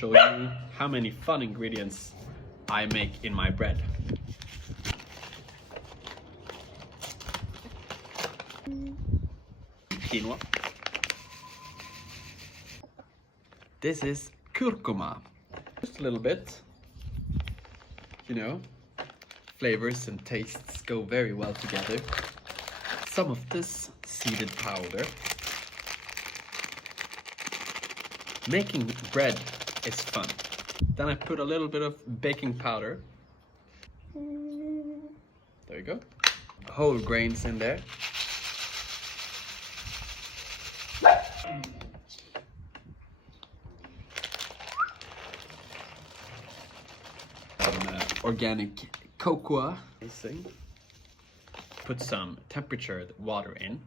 show you how many fun ingredients I make in my bread. Quinoa. This is curcuma. Just a little bit. You know, flavors and tastes go very well together. Some of this seeded powder. Making bread is fun. Then I put a little bit of baking powder. There you go. Whole grains in there. Organic cocoa. Put some temperature water in.